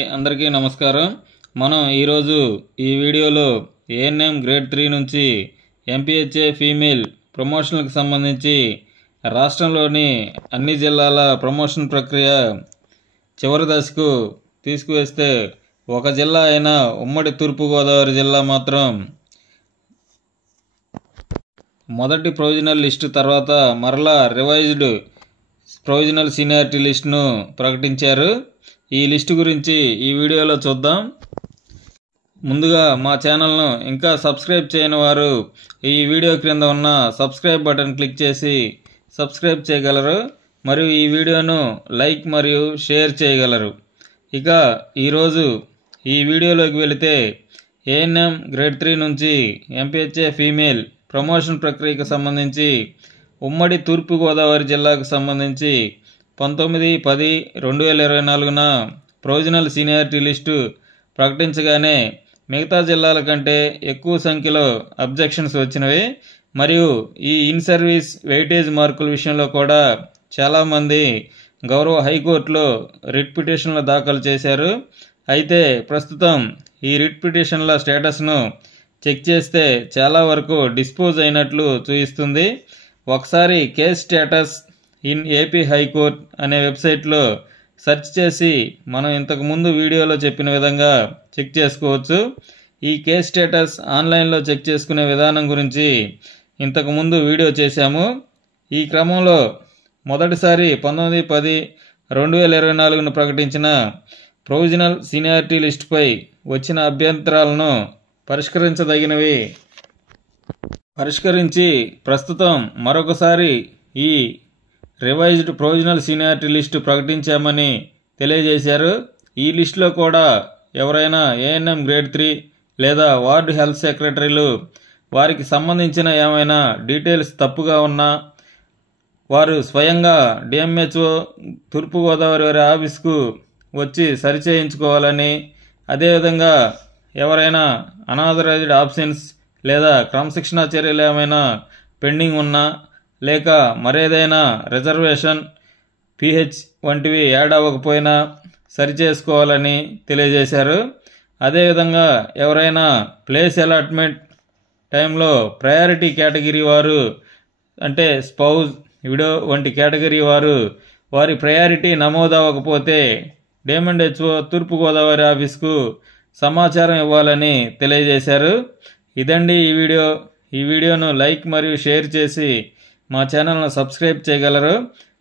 అందరికీ నమస్కారం. మనం ఈరోజు ఈ వీడియోలో ఏఎన్ఎం గ్రేడ్ 3 నుంచి ఎంపీహెచ్ఏ ఫీమేల్ ప్రమోషన్లకు సంబంధించి రాష్ట్రంలోని అన్ని జిల్లాల ప్రమోషన్ ప్రక్రియ చివరి దశకు తీసుకువస్తే ఒక జిల్లా అయిన ఉమ్మడి తూర్పుగోదావరి జిల్లా మాత్రం మొదటి ప్రొవిజనల్ లిస్టు తర్వాత మరలా రివైజ్డ్ ప్రొవిజనల్ సీనియారిటీ లిస్టును ప్రకటించారు. ఈ లిస్టు గురించి ఈ వీడియోలో చూద్దాం. ముందుగా మా ఛానల్ను ఇంకా సబ్స్క్రైబ్ చేయని వారు ఈ వీడియో క్రింద ఉన్న సబ్స్క్రైబ్ బటన్ క్లిక్ చేసి సబ్స్క్రైబ్ చేయగలరు మరియు ఈ వీడియోను లైక్ మరియు షేర్ చేయగలరు. ఇక ఈరోజు ఈ వీడియోలోకి వెళితే ఏఎన్ఎం గ్రేడ్ 3 నుంచి ఎంపీహెచ్ఏ ఫీమేల్ ప్రమోషన్ ప్రక్రియకు సంబంధించి ఉమ్మడి తూర్పుగోదావరి జిల్లాకు సంబంధించి 19/10/2024న ప్రొవిజనల్ సీనియారిటీ లిస్టు ప్రకటించగానే మిగతా జిల్లాల కంటే ఎక్కువ సంఖ్యలో అబ్జెక్షన్స్ వచ్చినవి మరియు ఈ ఇన్ సర్వీస్ వెయిటేజ్ మార్కుల విషయంలో కూడా చాలామంది గౌరవ హైకోర్టులో రిట్ పిటిషన్లు దాఖలు చేశారు. అయితే ప్రస్తుతం ఈ రిట్ పిటిషన్ల స్టేటస్ను చెక్ చేస్తే చాలా వరకు డిస్పోజ్ అయినట్లు చూపిస్తుంది. ఒకసారి case status in AP high court అనే వెబ్సైట్లో సెర్చ్ చేసి మనం ఇంతకుముందు వీడియోలో చెప్పిన విధంగా చెక్ చేసుకోవచ్చు. ఈ కేస్ స్టేటస్ ఆన్లైన్లో చెక్ చేసుకునే విధానం గురించి ఇంతకుముందు వీడియో చేశాము. ఈ క్రమంలో మొదటిసారి 19/10/2024ను ప్రకటించిన ప్రొవిజనల్ సీనియారిటీ లిస్టుపై వచ్చిన అభ్యంతరాలను పరిష్కరించి ప్రస్తుతం మరొకసారి ఈ రివైజ్డ్ ప్రొవిజనల్ సీనియారిటీ లిస్టు ప్రకటించామని తెలియజేశారు. ఈ లిస్టులో కూడా ఎవరైనా ఏఎన్ఎం గ్రేడ్ 3 లేదా వార్డు హెల్త్ సెక్రటరీలు వారికి సంబంధించిన ఏమైనా డీటెయిల్స్ తప్పుగా ఉన్నా వారు స్వయంగా డిఎంహెచ్ఓ తూర్పుగోదావరి వారి ఆఫీస్కు వచ్చి సరిచేయించుకోవాలని, అదేవిధంగా ఎవరైనా అనాథరైజ్డ్ ఆబ్సెన్స్ లేదా క్రమశిక్షణా చర్యలు ఏమైనా పెండింగ్ ఉన్నా లేక మరేదైనా రిజర్వేషన్ పిహెచ్ వంటివి యాడ్ అవ్వకపోయినా సరిచేసుకోవాలని తెలియజేశారు. అదేవిధంగా ఎవరైనా ప్లేస్ అలాట్మెంట్ టైంలో ప్రయారిటీ కేటగిరీ వారు అంటే స్పౌజ్, విడో వంటి కేటగిరీ వారి ప్రయారిటీ నమోదవ్వకపోతే డిఎంహెచ్ఓ తూర్పుగోదావరి ఆఫీస్కు సమాచారం ఇవ్వాలని తెలియజేశారు. ఇదండి ఈ వీడియోను లైక్ మరియు షేర్ చేసి మా ఛానల్ను సబ్స్క్రైబ్ చేయగలరు.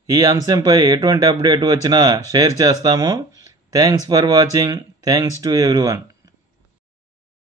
ఈ అంశంపై ఎటువంటి అప్డేట్ వచ్చినా షేర్ చేస్తాము. Thanks for watching. Thanks to everyone.